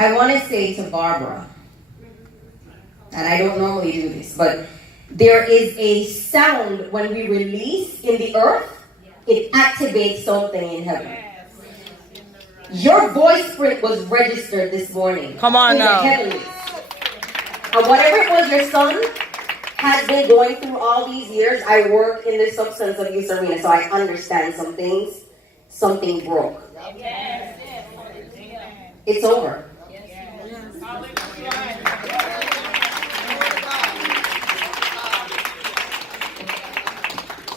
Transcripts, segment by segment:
I want to say to Barbara, and I don't normally do this, but there is a sound when we release in the earth, it activates something in heaven. Your voice print was registered this morning. Come on now. The heavens. And whatever it was your son has been going through all these years, I work in the substance abuse arena, so I understand some things. Something broke. It's over.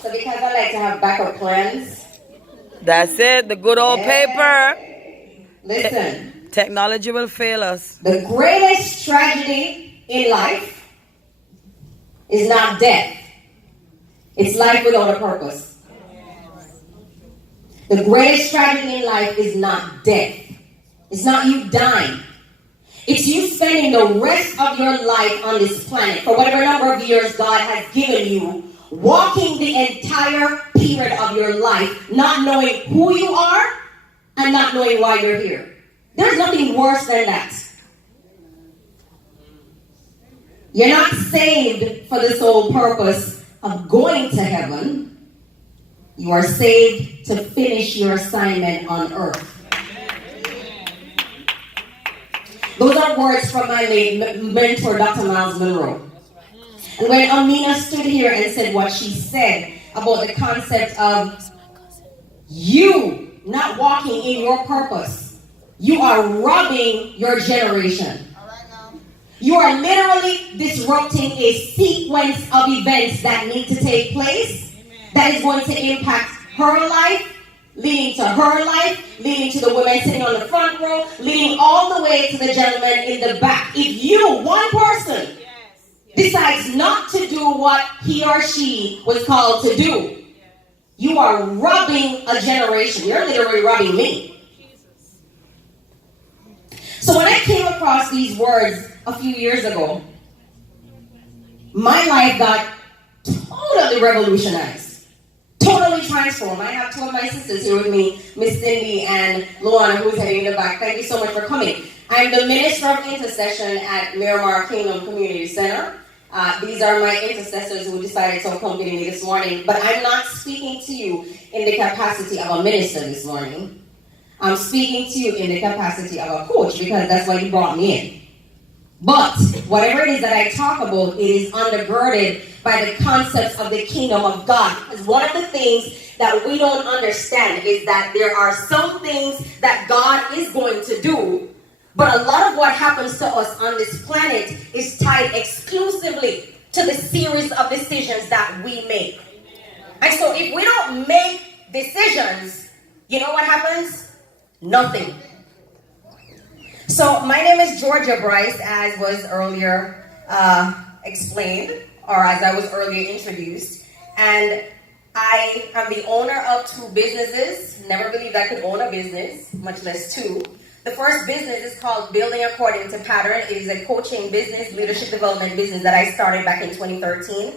So because I like to have backup plans. That's it, the good old paper. Listen. Technology will fail us. The greatest tragedy in life is not death. It's life without a purpose. The greatest tragedy in life is not death. It's not you dying. It's you spending the rest of your life on this planet for whatever number of years God has given you, walking the entire period of your life, not knowing who you are and not knowing why you're here. There's nothing worse than that. You're not saved for the sole purpose of going to heaven. You are saved to finish your assignment on earth. Those are words from my late mentor, Dr. Miles Monroe. And when Amina stood here and said what she said about the concept of you not walking in your purpose, you are robbing your generation. You are literally disrupting a sequence of events that need to take place that is going to impact her life, leading to her life, leading to the women sitting on the front row, leading all the way to the gentleman in the back. If you, one person, decides not to do what he or she was called to do, you are robbing a generation. You're literally robbing me. So when I came across these words a few years ago, my life got totally revolutionized, totally transformed. I have two of my sisters here with me, Miss Cindy and Luana, who's heading in the back. Thank you so much for coming. I'm the Minister of Intercession at Miramar Kingdom Community Center. These are my intercessors who decided to accompany me this morning, but I'm not speaking to you in the capacity of a minister this morning. I'm speaking to you in the capacity of a coach because that's why you brought me in. But whatever it is that I talk about, it is undergirded by the concepts of the kingdom of God. Because one of the things that we don't understand is that there are some things that God is going to do, but a lot of what happens to us on this planet is tied exclusively to the series of decisions that we make. And so if we don't make decisions, you know what happens? Nothing. So my name is Georgia Bryce, as was earlier explained, or as I was earlier introduced. And I am the owner of two businesses. Never believed I could own a business, much less two. The first business is called Building According to Pattern. It is a coaching business, leadership development business that I started back in 2013.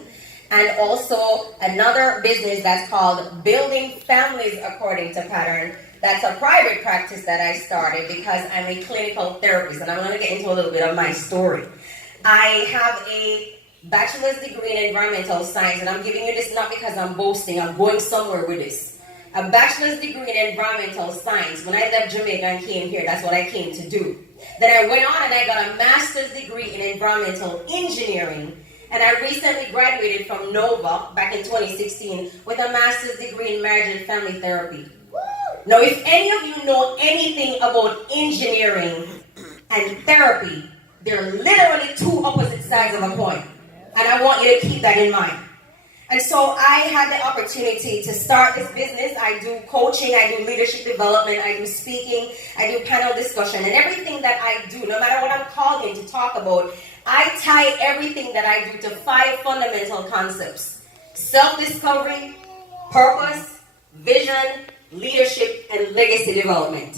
And also another business that's called Building Families According to Pattern. That's a private practice that I started because I'm a clinical therapist, and I'm going to get into a little bit of my story. I have a bachelor's degree in environmental science, and I'm giving you this not because I'm boasting, I'm going somewhere with this. A bachelor's degree in environmental science. When I left Jamaica and came here, that's what I came to do. Then I went on and I got a master's degree in environmental engineering, and I recently graduated from Nova back in 2016 with a master's degree in marriage and family therapy. Now, if any of you know anything about engineering and therapy, they're literally two opposite sides of a coin. And I want you to keep that in mind. And so I had the opportunity to start this business. I do coaching, I do leadership development, I do speaking, I do panel discussion. And everything that I do, no matter what I'm called in to talk about, I tie everything that I do to 5 fundamental concepts: self-discovery, purpose, vision, leadership, and legacy development.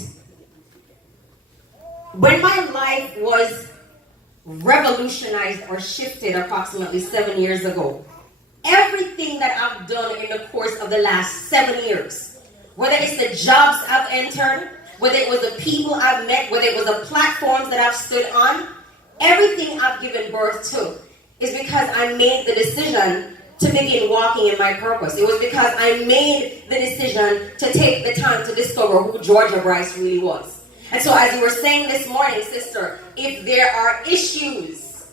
When my life was revolutionized or shifted approximately 7 years ago, everything that I've done in the course of the last 7 years, whether it's the jobs I've entered, whether it was the people I've met, whether it was the platforms that I've stood on, everything I've given birth to is because I made the decision to begin walking in my purpose. It was because I made the decision to take the time to discover who Georgia Bryce really was. And so as you were saying this morning, sister, if there are issues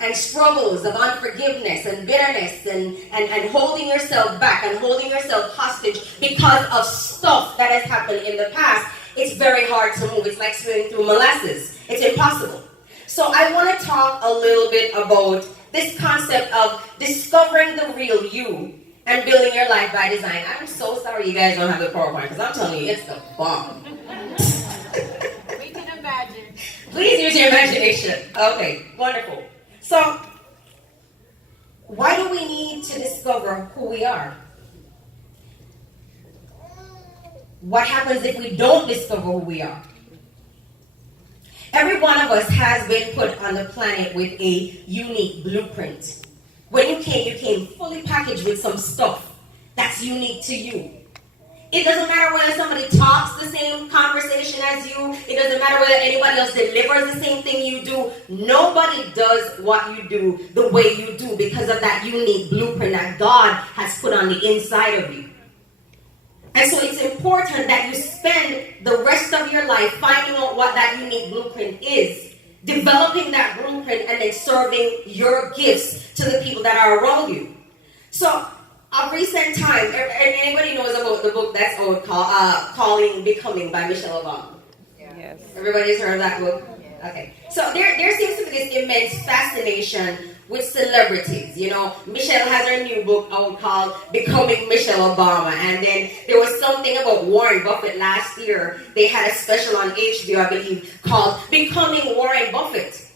and struggles of unforgiveness and bitterness and holding yourself back and holding yourself hostage because of stuff that has happened in the past, it's very hard to move. It's like swimming through molasses. It's impossible. So I want to talk a little bit about this concept of discovering the real you and building your life by design. I'm so sorry you guys don't have the PowerPoint because I'm telling you, it's the bomb. We can imagine. Please use your imagination. Okay, wonderful. So, why do we need to discover who we are? What happens if we don't discover who we are? Every one of us has been put on the planet with a unique blueprint. When you came fully packaged with some stuff that's unique to you. It doesn't matter whether somebody talks the same conversation as you. It doesn't matter whether anybody else delivers the same thing you do. Nobody does what you do the way you do because of that unique blueprint that God has put on the inside of you. And so it's important that you spend the rest of your life finding out what that unique blueprint is, developing that blueprint, and then serving your gifts to the people that are around you. So, of recent times, anybody knows about the book that's out called Calling Becoming by Michelle Obama? Yes. Everybody's heard of that book? Okay. So there seems to be this immense fascination with celebrities. You know, Michelle has her new book out called Becoming Michelle Obama. And then there was something about Warren Buffett last year. They had a special on HBO, I believe, called Becoming Warren Buffett.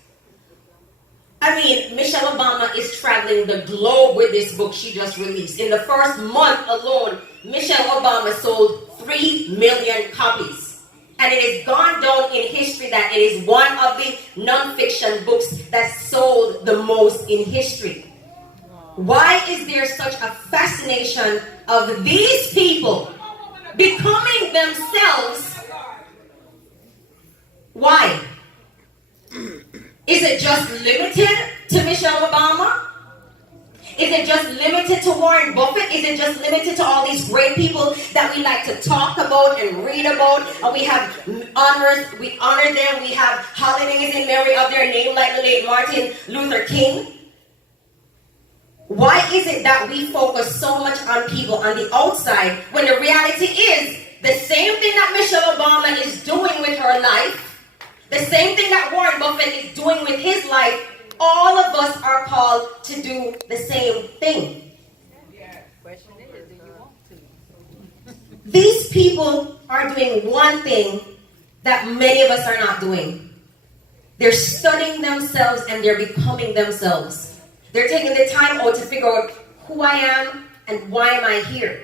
I mean, Michelle Obama is traveling the globe with this book she just released. In the first month alone, Michelle Obama sold 3 million copies. And it has gone down in history that it is one of the non-fiction books that sold the most in history. Why is there such a fascination of these people becoming themselves? Why? Is it just limited to Michelle Obama? Is it just limited to Warren Buffett? Is it just limited to all these great people that we like to talk about and read about? And we have honors, we honor them. We have holidays in memory of their name, like the late Martin Luther King. Why is it that we focus so much on people on the outside when the reality is the same thing that Michelle Obama is doing with her life, the same thing that Warren Buffett is doing with his life? All of us are called to do the same thing. Question is, do you want to? These people are doing one thing that many of us are not doing. They're studying themselves and they're becoming themselves. They're taking the time out to figure out who I am and why am I here.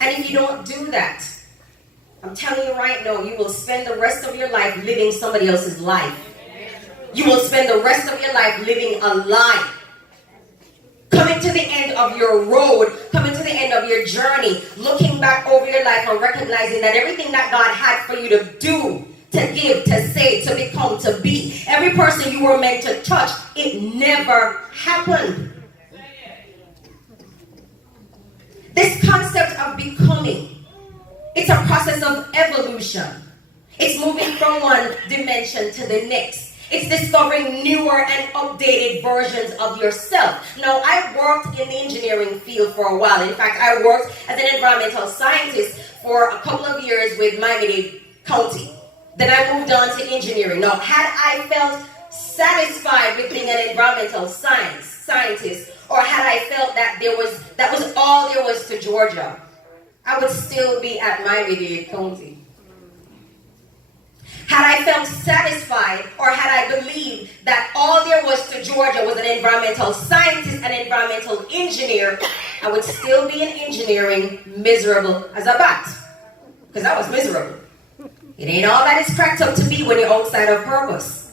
And if you don't do that, I'm telling you right now, you will spend the rest of your life living somebody else's life. You will spend the rest of your life living a lie. Coming to the end of your road, coming to the end of your journey, looking back over your life and recognizing that everything that God had for you to do, to give, to say, to become, to be, every person you were meant to touch, it never happened. This concept of becoming, it's a process of evolution. It's moving from one dimension to the next. It's discovering newer and updated versions of yourself. Now, I worked in the engineering field for a while. In fact, I worked as an environmental scientist for a couple of years with Miami-Dade County. Then I moved on to engineering. Now, had I felt satisfied with being an environmental scientist, or had I felt that that was all there was to Georgia, I would still be at Miami-Dade County. Had I felt satisfied, or had I believed that all there was to Georgia was an environmental scientist, an environmental engineer, I would still be in engineering miserable as a bat. Because I was miserable. It ain't all that it's cracked up to be when you're outside of purpose.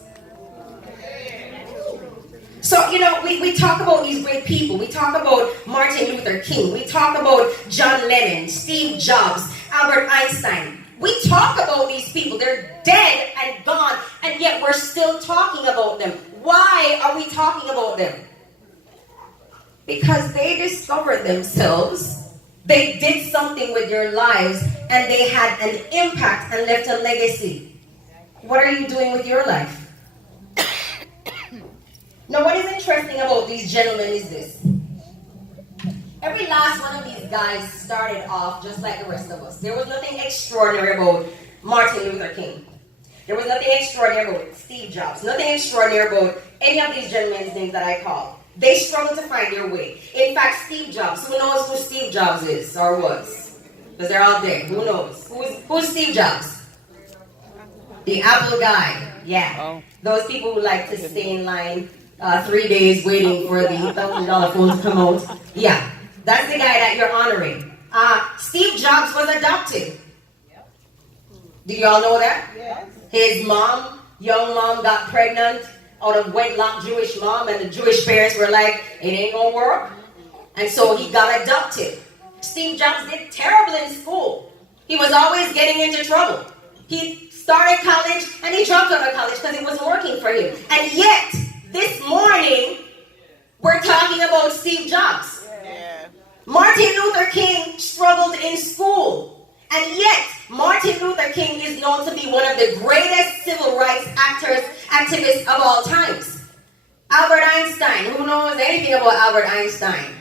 So, you know, we talk about these great people. We talk about Martin Luther King. We talk about John Lennon, Steve Jobs, Albert Einstein. We talk about these people. They're dead and gone, and yet we're still talking about them. Why are we talking about them? Because they discovered themselves. They did something with their lives, and they had an impact and left a legacy. What are you doing with your life? Now, what is interesting about these gentlemen is this. Every last one of these guys started off just like the rest of us. There was nothing extraordinary about Martin Luther King. There was nothing extraordinary about Steve Jobs. Nothing extraordinary about any of these gentlemen's names that I call. They struggled to find their way. In fact, Steve Jobs, who knows who Steve Jobs is or was? Because they're out there. Who knows? Who's Steve Jobs? The Apple guy. Yeah. Oh. Those people who like to stay in line 3 days waiting for the $1,000 phone to come out. Yeah. That's the guy that you're honoring. Steve Jobs was adopted. Did y'all know that? Yes. His mom, young mom, got pregnant out of wedlock Jewish mom, and the Jewish parents were like, it ain't gonna work. And so he got adopted. Steve Jobs did terrible in school. He was always getting into trouble. He started college and he dropped out of college because it wasn't working for him. And yet, this morning, we're talking about Steve Jobs. Yeah. Martin Luther King struggled in school. And yet, Martin Luther King is known to be one of the greatest civil rights activists of all times. Albert Einstein, who knows anything about Albert Einstein?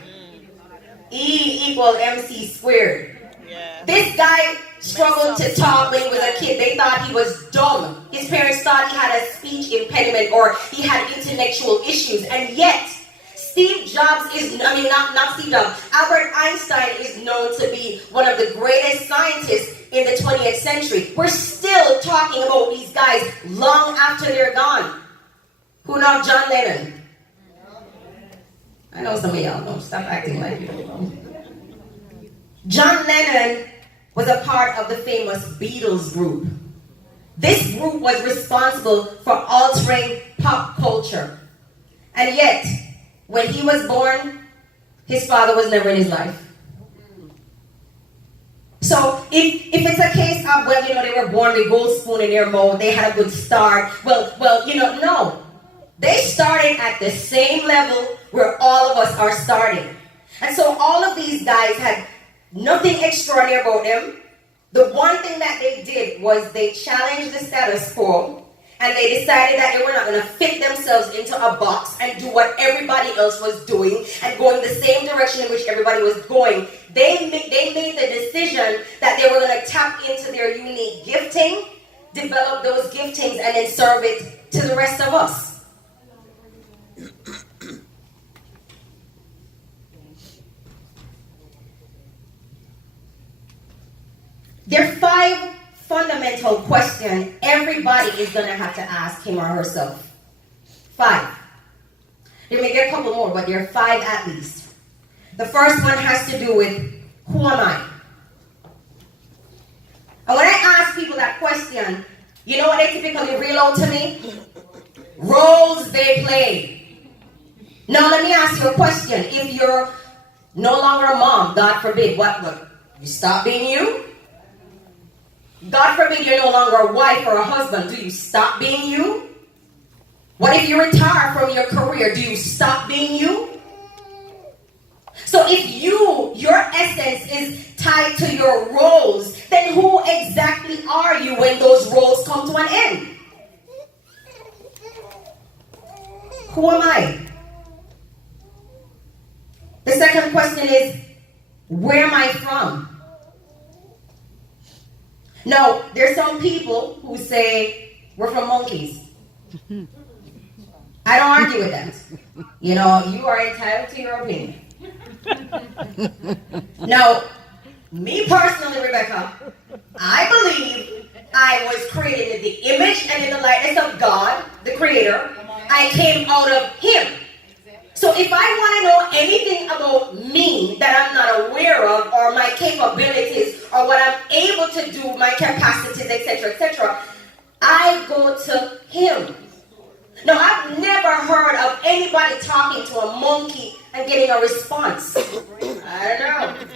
E = MC squared. Yeah. This guy struggled to talk when he was a kid. They thought he was dumb. His parents thought he had a speech impediment or he had intellectual issues. And yet, Steve Jobs not Steve Jobs. Albert Einstein is known to be one of the greatest scientists in the 20th century. We're still talking about these guys long after they're gone. Who know John Lennon? I know some of y'all know. Stop acting like you don't know. John Lennon was a part of the famous Beatles group. This group was responsible for altering pop culture. And yet, when he was born, his father was never in his life. So if it's a case of, they were born with a gold spoon in their mouth, they had a good start. No. They started at the same level where all of us are starting. And so all of these guys had nothing extraordinary about them. The one thing that they did was they challenged the status quo. And they decided that they were not going to fit themselves into a box and do what everybody else was doing and going the same direction in which everybody was going. They made the decision that they were going to tap into their unique gifting, develop those giftings, and then serve it to the rest of us. There are 5 fundamental questions everybody is going to have to ask him or herself. 5. There may be a couple more, but there are 5 at least. The first one has to do with, who am I? And when I ask people that question, you know what they typically reel out to me? Roles they play. Now let me ask you a question. If you're no longer a mom, God forbid, what? You stop being you? God forbid you're no longer a wife or a husband. Do you stop being you? What if you retire from your career? Do you stop being you? So if your essence is tied to your roles, then who exactly are you when those roles come to an end? Who am I? The second question is, where am I from? Now, there's some people who say, we're from monkeys. I don't argue with that. You are entitled to your opinion. Now, me personally, Rebecca, I believe I was created in the image and in the likeness of God, the Creator. I came out of Him. So if I want to know anything about me that I'm not aware of, or my capabilities, or what I'm able to do, my capacities, etc., I go to Him. Now, I've never heard of anybody talking to a monkey and getting a response. I don't know.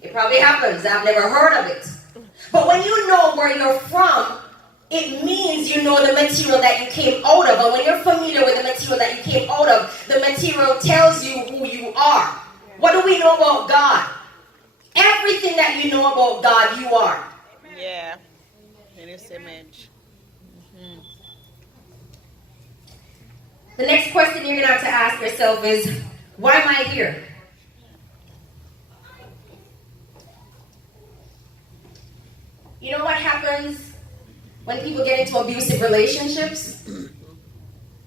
It probably happens. I've never heard of it. But when you know where you're from, it means you know the material that you came out of. And when you're familiar with the material that you came out of, the material tells you who you are. What do we know about God? Everything that you know about God, you are. Yeah. In His image. Mm-hmm. The next question you're going to have to ask yourself is, why am I here? You know what happens when people get into abusive relationships?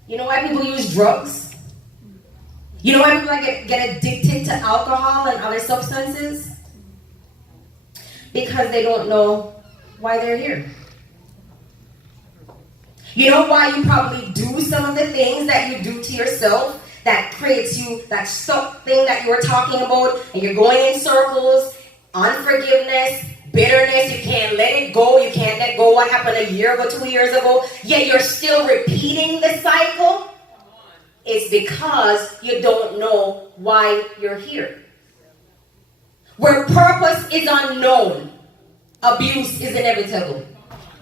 You know why people use drugs? You know why people get addicted to alcohol and other substances? Because they don't know why they're here. You know why you probably do some of the things that you do to yourself that creates you that thing that you were talking about, and you're going in circles, unforgiveness, bitterness, you can't let it go, you can't let go what happened a year ago, 2 years ago, yet you're still repeating the cycle? It's because you don't know why you're here. Where purpose is unknown, abuse is inevitable.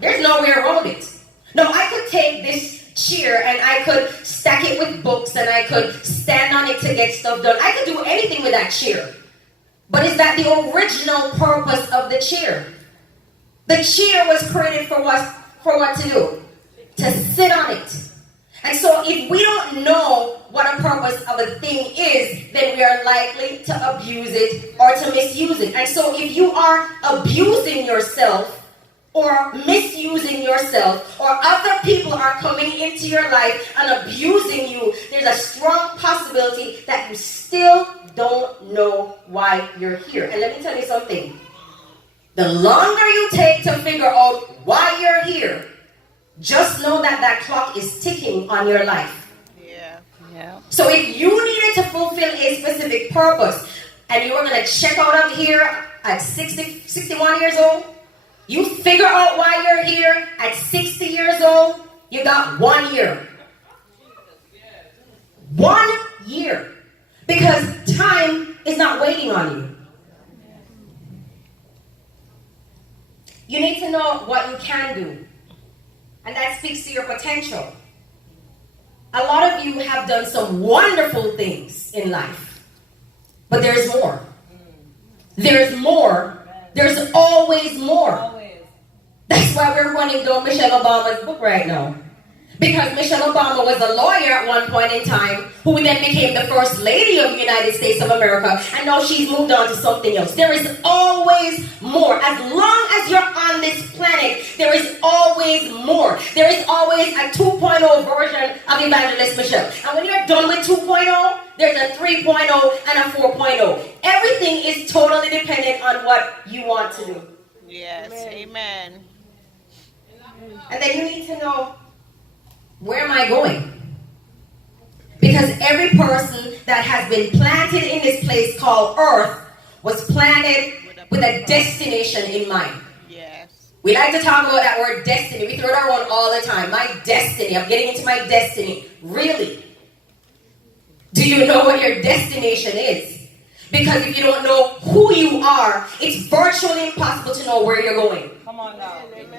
There's no way around it. No, I could take this chair and I could stack it with books and I could stand on it to get stuff done. I could do anything with that chair. But is that the original purpose of the chair? The chair was created for what to do? To sit on it. And so if we don't know what a purpose of a thing is, then we are likely to abuse it or to misuse it. And so if you are abusing yourself or misusing yourself, or other people are coming into your life and abusing you, there's a strong possibility that you still don't know why you're here. And let me tell you something. The longer you take to figure out why you're here, just know that that clock is ticking on your life. Yeah. So if you needed to fulfill a specific purpose, and you were going to check out of here at 61 years old, you figure out why you're here at 60 years old, you got 1 year. 1 year. Because time is not waiting on you. You need to know what you can do. And that speaks to your potential. A lot of you have done some wonderful things in life. But there's more. There's more. There's always more. That's why we're running down Michelle Obama's book right now. Because Michelle Obama was a lawyer at one point in time, who then became the first lady of the United States of America, and now she's moved on to something else. There is always more. As long as you're on this planet, there is always more. There is always a 2.0 version of Evangelist Michelle. And when you're done with 2.0, there's a 3.0 and a 4.0. Everything is totally dependent on what you want to do. Yes, amen. And then you need to know, where am I going? Because every person that has been planted in this place called Earth was planted with a destination in mind. Yes. We like to talk about that word destiny. We throw it around all the time. My destiny. I'm getting into my destiny. Really? Do you know what your destination is? Because if you don't know who you are, it's virtually impossible to know where you're going. Come on now.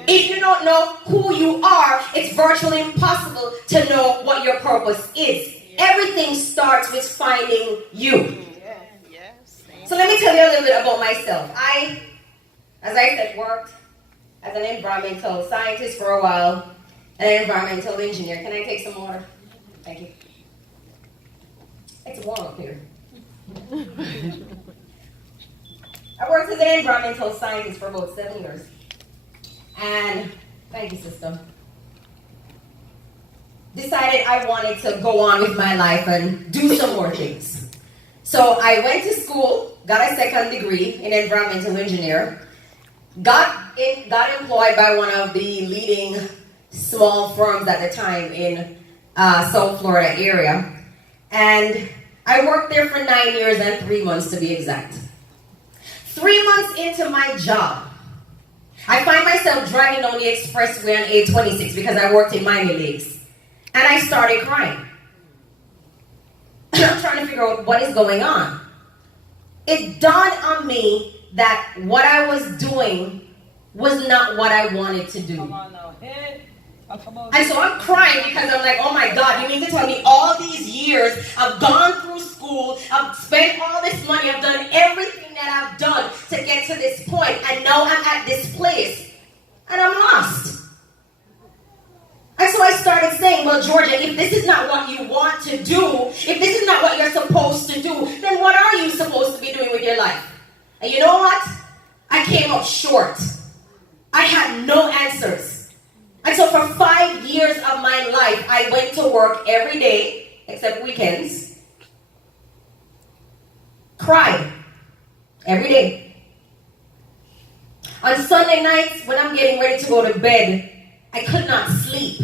If you don't know who you are, it's virtually impossible to know what your purpose is. Everything starts with finding you. Yes. So let me tell you a little bit about myself. As I said, worked as an environmental scientist for a while, and an environmental engineer. Can I take some water? Thank you. It's warm up here. I worked as an environmental scientist for about 7 years. And, thank you, sister, decided I wanted to go on with my life and do some more things. So I went to school, got a second degree in environmental engineer, got employed by one of the leading small firms at the time in South Florida area. And I worked there for 9 years and 3 months to be exact. 3 months into my job, I find myself driving down the expressway on A26 because I worked in Miami Lakes. And I started crying. And I'm trying to figure out what is going on. It dawned on me that what I was doing was not what I wanted to do. Come on now. Hey. Come on. And so I'm crying because I'm like, oh my God, you mean to tell me all these years I've gone through school, I've spent all this money, I've done everything that I've done to get to this point, and now I'm at this place, and I'm lost. And so I started saying, well, Georgia, if this is not what you want to do, if this is not what you're supposed to do, then what are you supposed to be doing with your life? And you know what? I came up short. I had no answers. And so for 5 years of my life, I went to work every day, except weekends. Cried every day. On Sunday nights, when I'm getting ready to go to bed, I could not sleep.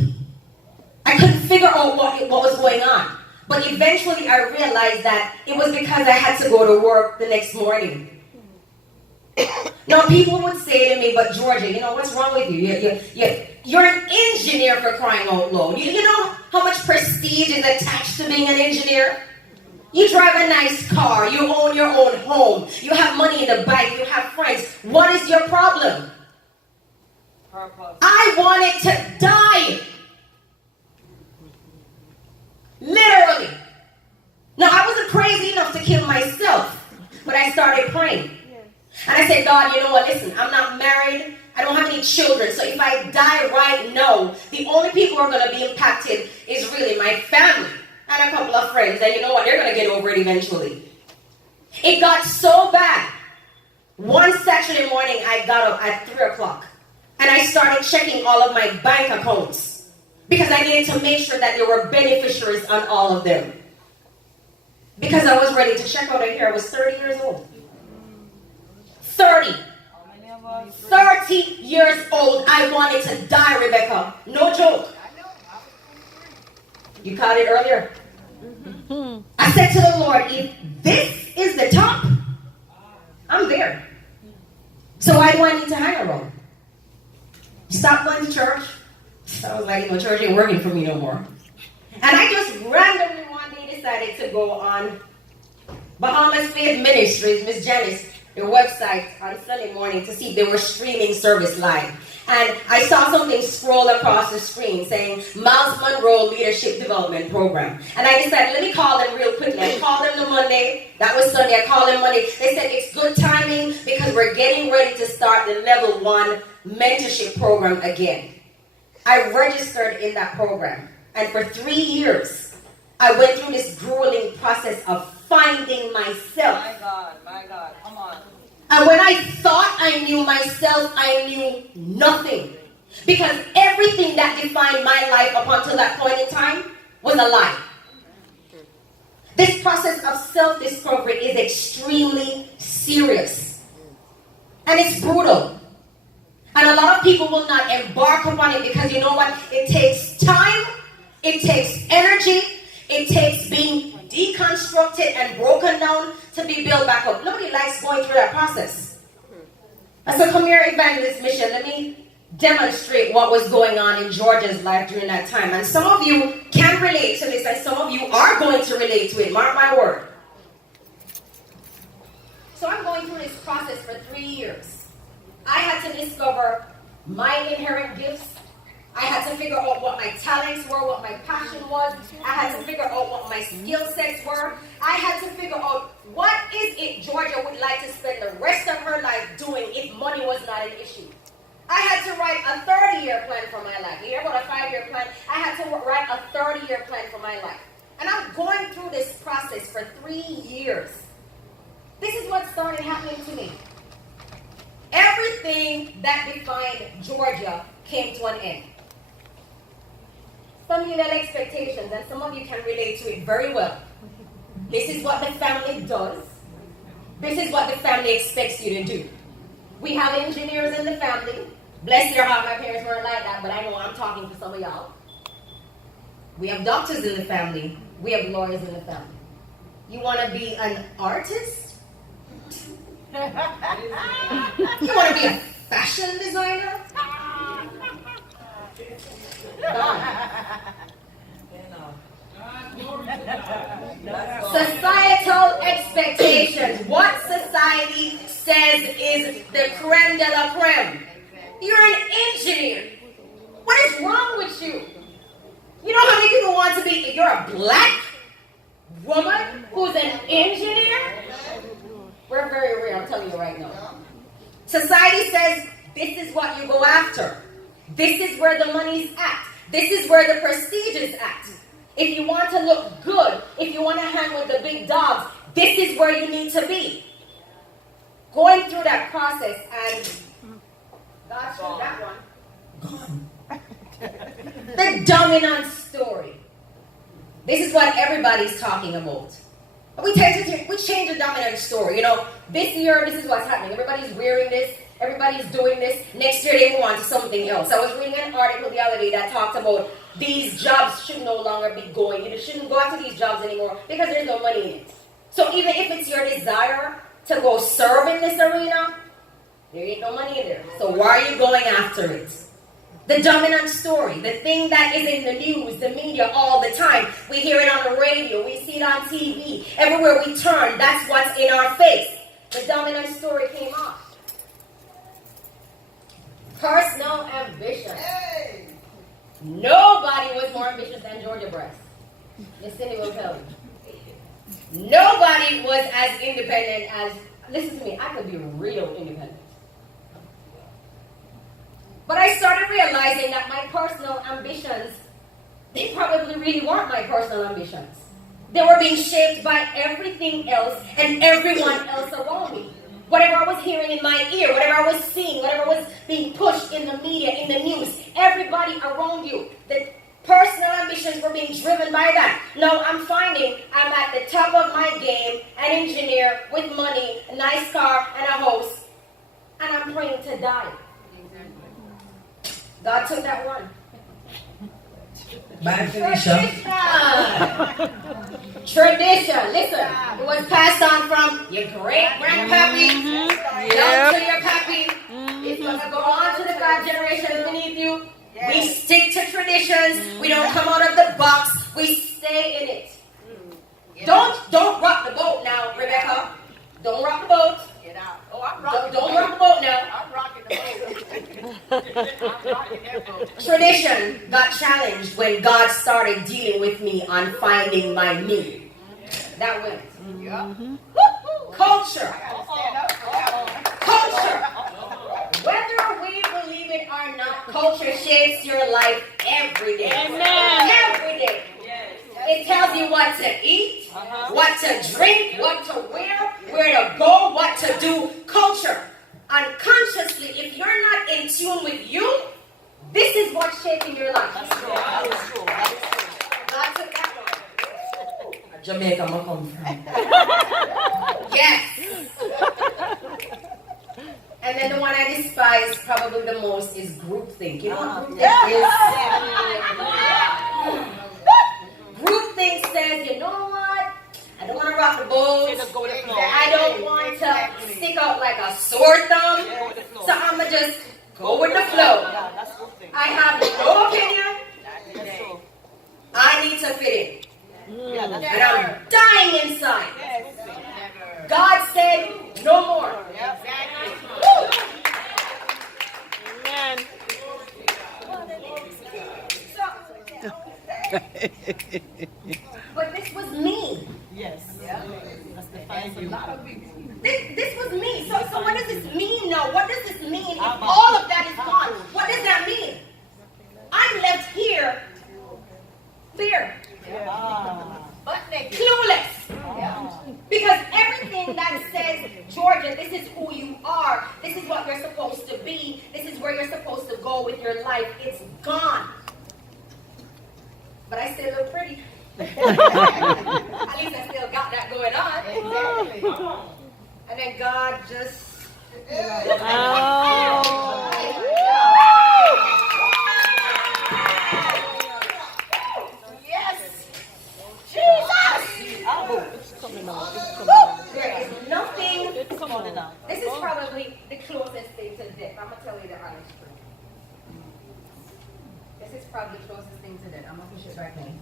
I couldn't figure out what was going on. But eventually I realized that it was because I had to go to work the next morning. Now people would say to me, but Georgia, you know, what's wrong with you? You're an engineer, for crying out loud. You know how much prestige is attached to being an engineer? You drive a nice car, you own your own home, you have money in the bank, you have friends. What is your problem? I wanted to die. Literally. Now, I wasn't crazy enough to kill myself, but I started praying. And I said, God, you know what, listen, I'm not married, I don't have any children, so if I die right now, the only people who are going to be impacted is really my family and a couple of friends, and you know what, they're going to get over it eventually. It got so bad. One Saturday morning, I got up at 3 o'clock, and I started checking all of my bank accounts, because I needed to make sure that there were beneficiaries on all of them. Because I was ready to check out of here. I was 30 years old. 30 years old, I wanted to die, Rebecca. No joke. You caught it earlier. I said to the Lord, if this is the top, I'm there. So why do I need to hang around? Stop going to church. I was like, church ain't working for me no more. And I just randomly one day decided to go on Bahamas Faith Ministries, Miss Janice, their website on Sunday morning to see if they were streaming service live. And I saw something scroll across the screen saying Miles Monroe Leadership Development Program. And I decided, let me call them real quickly. I called them the Monday. That was Sunday. I called them Monday. They said it's good timing because we're getting ready to start the level 1 mentorship program again. I registered in that program. And for 3 years, I went through this grueling process of finding myself. My God, come on. And when I thought I knew myself, I knew nothing. Because everything that defined my life up until that point in time was a lie. This process of self-discovery is extremely serious. And it's brutal. And a lot of people will not embark upon it because you know what? It takes time, it takes energy, it takes being deconstructed and broken down to be built back up. Nobody likes going through that process. As a come here evangelist mission, let me demonstrate what was going on in Georgia's life during that time. And some of you can relate to this, and some of you are going to relate to it. Mark my word. So I'm going through this process for 3 years. I had to discover my inherent gifts. I had to figure out what my talents were, what my passion was. I had to figure out what my skill sets were. I had to figure out what is it Georgia would like to spend the rest of her life doing if money was not an issue. I had to write a 30-year plan for my life. You hear about a 5-year plan? I had to write a 30-year plan for my life. And I'm going through this process for 3 years. This is what started happening to me. Everything that defined Georgia came to an end. Familial expectations, and some of you can relate to it very well. This is what the family does. This is what the family expects you to do. We have engineers in the family. Bless their heart, my parents weren't like that, but I know I'm talking to some of y'all. We have doctors in the family. We have lawyers in the family. You want to be an artist? You want to be a fashion designer? Societal expectations. What society says is the creme de la creme. you're a black woman who's an engineer, we're very rare, I'm telling you right now. Society says this is what you go after. This is where the money's at. This is where the prestige is at. If you want to look good, if you want to hang with the big dogs, this is where you need to be. Going through that process, and God showed that one. The dominant story. This is what everybody's talking about. We change the dominant story. You know, this year, this is what's happening. Everybody's wearing this. Everybody's doing this. Next year, they move on to something else. I was reading an article the other day that talked about these jobs should no longer be going. You shouldn't go after these jobs anymore because there's no money in it. So even if it's your desire to go serve in this arena, there ain't no money in there. So why are you going after it? The dominant story, the thing that is in the news, the media all the time. We hear it on the radio, we see it on TV. Everywhere we turn, that's what's in our face. The dominant story came off. Personal ambition. Hey. Nobody was more ambitious than Georgia Bryce. Miss Cindy will tell you. Nobody was as independent as, listen to me, I could be real independent. But I started realizing that my personal ambitions, they probably really weren't my personal ambitions. They were being shaped by everything else and everyone else around me. Whatever I was hearing in my ear, whatever I was seeing, whatever was being pushed in the media, in the news, everybody around you, the personal ambitions were being driven by that. Now I'm finding I'm at the top of my game, an engineer with money, a nice car, and a house, and I'm praying to die. God took that one. Tradition. Listen, it was passed on from your great-grandpappy down to your pappy. It's going to go on to the 5 generations beneath you. We stick to traditions. We don't come out of the box. We stay in it. Don't rock the boat now, Rebecca. Don't rock the boat. Get out. Oh, I'm rocking. Don't rock the boat now. I'm rocking the boat. I'm rocking that boat. Tradition got challenged when God started dealing with me on finding my me. That went. Culture. Culture. Whether we believe it or not, culture shapes your life every day. Amen. Every day. It tells you what to eat, what to drink, what to wear, where to go, what to do. Culture. Unconsciously, if you're not in tune with you, this is what's shaping your life. That's true. God took that one. Jamaica, I'm come from. Yes. And then the one I despise probably the most is groupthink. You know what groupthink is? Groupthink says, you know what? I don't want to rock the boat. I don't want to stick out like a sore thumb. So I'm going to just go with the flow. I have no opinion. I need to fit in. And I'm dying inside. God said, no more. Amen. But this was me. Yes. This was me. So what does this mean now? What does this mean if all of that is gone? What does that mean? I'm left here, fear, But naked. clueless. Because everything that says, Georgia, this is who you are. This is what you're supposed to be. This is where you're supposed to go with your life. It's gone. But I still look pretty. At least I still got that going on. Exactly. And then God just... Yes! Jesus! There is nothing... This is probably the closest thing to death. I'm going to tell you the honest truth. This is probably the closest thing to death. I'm going to push it back in.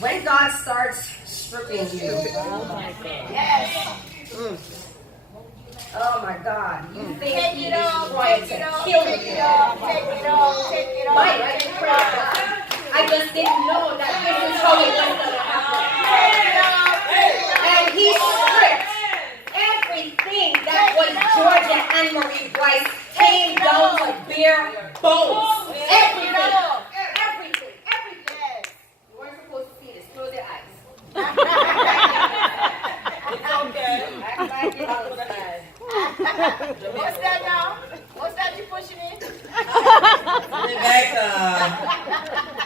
When God starts stripping you. Oh my God. Yes. Oh my God. You think He is trying to kill you. Take it off. I didn't pray to God. I I just didn't know that this is how it was going to happen. And he stripped everything that was Georgia and Marie Bryce came down to bare bones. Everything. You weren't supposed to see this. Close your eyes. It's okay. Act like you understand. What's that now? What's that you pushing in?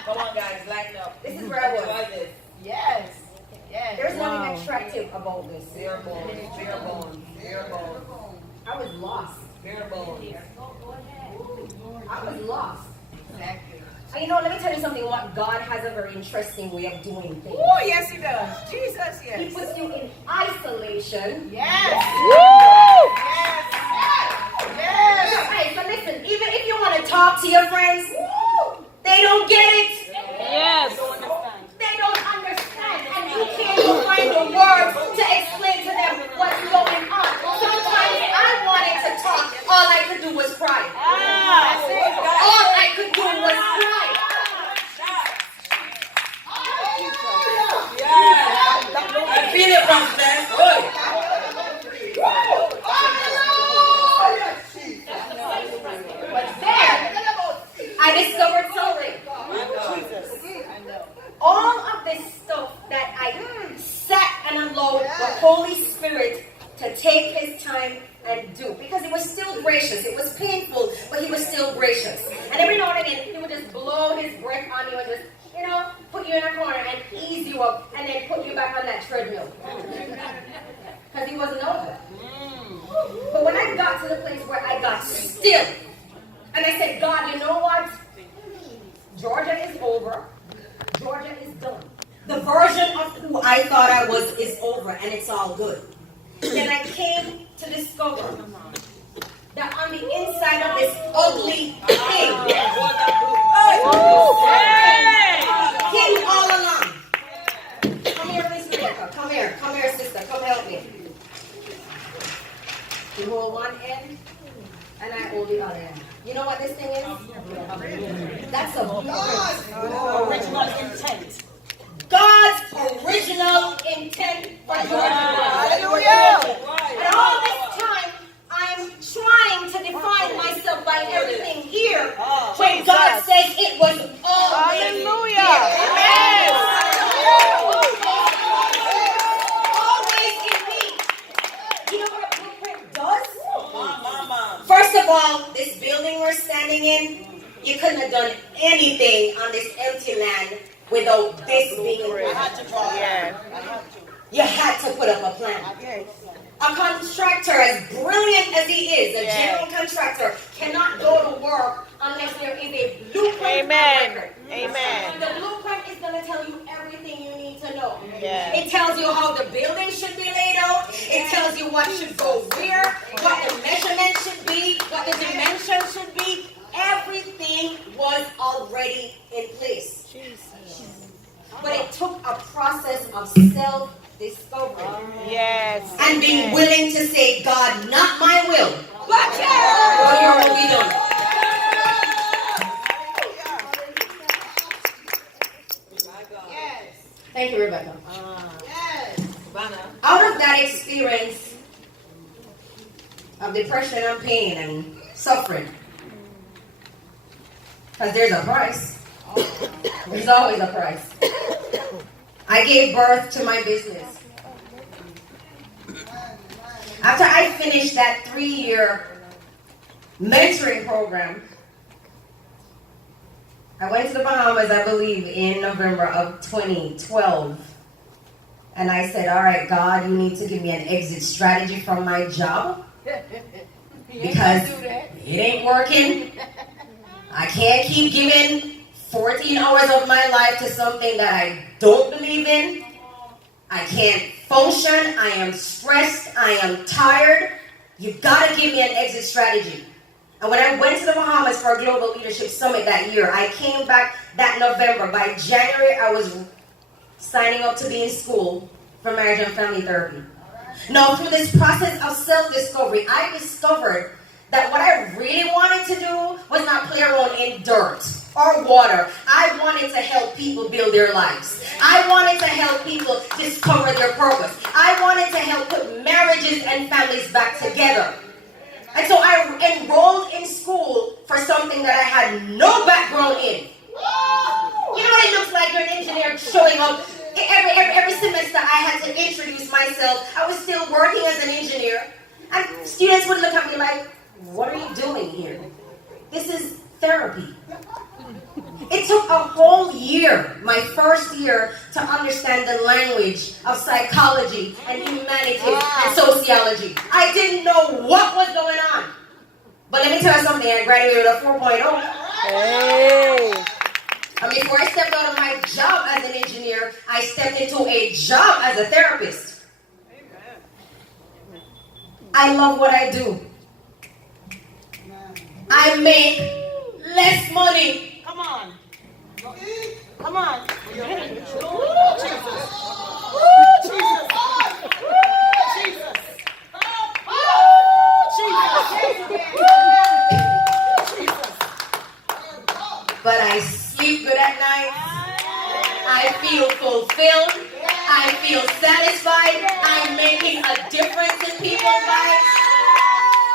Come on, guys, lighten up. This is where I was. Try this. Yes. Yes. There's nothing attractive about this. Bare bones, bare bones, bare bones, I was lost. bare bones. I was lost. Exactly. And you know, let me tell you something. What God has a very interesting way of doing things. Oh, yes, he does. Jesus, He yes. puts you in isolation. Yes. Woo! Yes. Yes. Hey, so listen. Even if you want to talk to your friends, they don't get it. Yes. They don't understand, and you can't find the words to explain to them what's going on. Sometimes I wanted to talk. All I could do was cry. All I could do was cry. I feel it, Prophet. But then I discovered something. All of this stuff that I sat and allowed the Holy Spirit to take his time and do, because it was still gracious. It was painful, but he was still gracious. And every now and again, he would just blow his breath on you and just, put you in a corner and ease you up and then put you back on that treadmill. Because he wasn't over. But when I got to the place where I got still, and I said, God, you know what? Georgia is over. Georgia is done. The version of who I thought I was is over, and it's all good. Then I came to discover that on the inside of this ugly thing, hidden all along. Come here, Miss Rebecca. Come here, sister. Come help me. You hold one end, and I hold the other end. You know what this thing is? That's a original intent. God's original intent for Georgia. Hallelujah. And all this time, I'm trying to define myself by everything here, when God says it was always Hallelujah. there. Amen. Always in me. You know what a blueprint does? First of all, this building we're standing in, you couldn't have done anything on this empty land without this being in place. You had to put up a plan. A contractor, as brilliant as he is, a general contractor, cannot go to work unless there is a blueprint. Amen. On record. Amen. The blueprint is going to tell you everything you need to know. Yeah. It tells you how the building should be laid out. It tells you what should go where, what the measurement should be, what the dimensions should be. Everything was already in place. But it took a process of self-discovery. Yes. And being willing to say, God, not my will, but your will be done. Thank you, Rebecca. Out of that experience of depression and pain and suffering, because there's a price. There's always a price. I gave birth to my business. After I finished that 3-year mentoring program, I went to the Bahamas, I believe, in November of 2012. And I said, all right, God, you need to give me an exit strategy from my job, because it ain't working. I can't keep giving 14 hours of my life to something that I don't believe in. I can't function. I am stressed. I am tired. You've got to give me an exit strategy. And when I went to the Bahamas for a Global Leadership Summit that year, I came back that November. By January, I was signing up to be in school for marriage and family therapy. Now, through this process of self-discovery, I discovered that what I really wanted to do was not play around in dirt. or water. I wanted to help people build their lives. I wanted to help people discover their purpose. I wanted to help put marriages and families back together. And so I enrolled in school for something that I had no background in. You know what it looks like? You're an engineer showing up. Every semester I had to introduce myself. I was still working as an engineer. And students would look at me like, what are you doing here? This is therapy. It took a whole year, my first year, to understand the language of psychology and humanities and sociology. I didn't know what was going on. But let me tell you something, I graduated with a 4.0. Hey. And before I stepped out of my job as an engineer, I stepped into a job as a therapist. I love what I do. I make less money. Come on. Come on. Jesus. But I sleep good at night. I feel fulfilled. I feel satisfied. I'm making a difference in people's lives.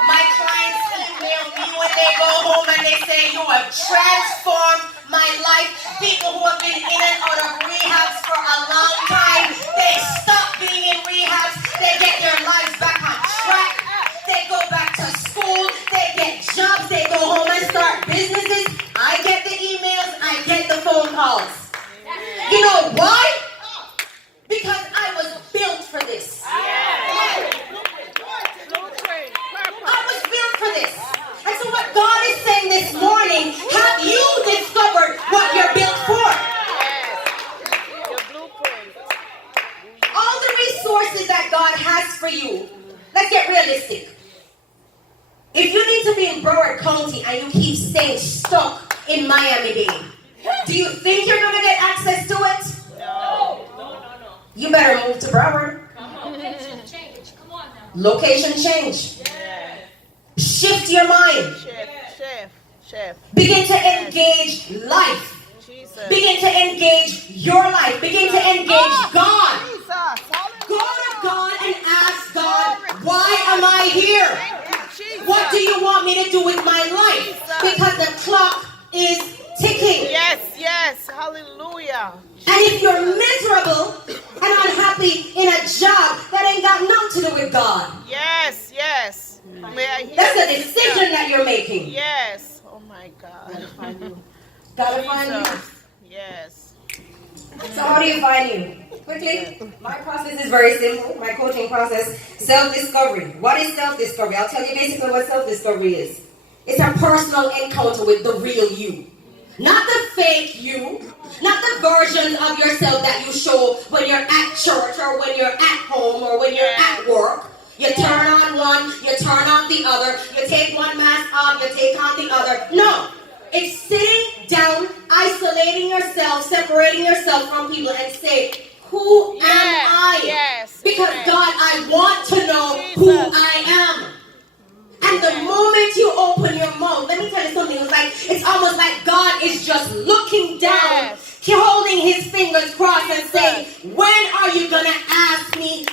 My clients email me when they go home and they say, you have transformed my life. People who have been in and out of rehabs for a long time, they stop being in rehabs. They get their lives back on track. They go back to school. They get jobs. They go home and start businesses. I get the emails. I get the phone calls. You know why? Because I was built for this. I was built for this. And so what God is saying this morning, have you discovered what you're built for? All the resources that God has for you, let's get realistic. If you need to be in Broward County and you keep staying stuck in Miami-Dade, do you think you're going to get access to it? No. You better move to Broward. Location change. Come on now. Location change. Shift your mind. Chef. Begin to engage life. Jesus. Begin to engage your life. Begin to engage God. Go to God and ask God, why am I here? What do you want me to do with my life? Because the clock is ticking. Yes. Hallelujah. And if you're miserable and unhappy in a job, that ain't got nothing to do with God. Yes. May I hear That's a this? decision that you're making. Yes. Oh my God. Gotta find you. Jesus. Yes. So how do you find you? Quickly, my process is very simple. My coaching process, self-discovery. What is self-discovery? I'll tell you basically what self-discovery is. It's a personal encounter with the real you. Not the fake you. Not the version of yourself that you show when you're at church or when you're at home or when you're at work. You turn on one, you turn off the other. You take one mask off, you take on the other. No. It's sitting down, isolating yourself, separating yourself from people and say, who am I? Yes. Because Amen. God, I want to know who I am. And the moment you open your mouth, let me tell you something, it's almost like God is just looking down, holding his fingers crossed and saying, when are you going to ask me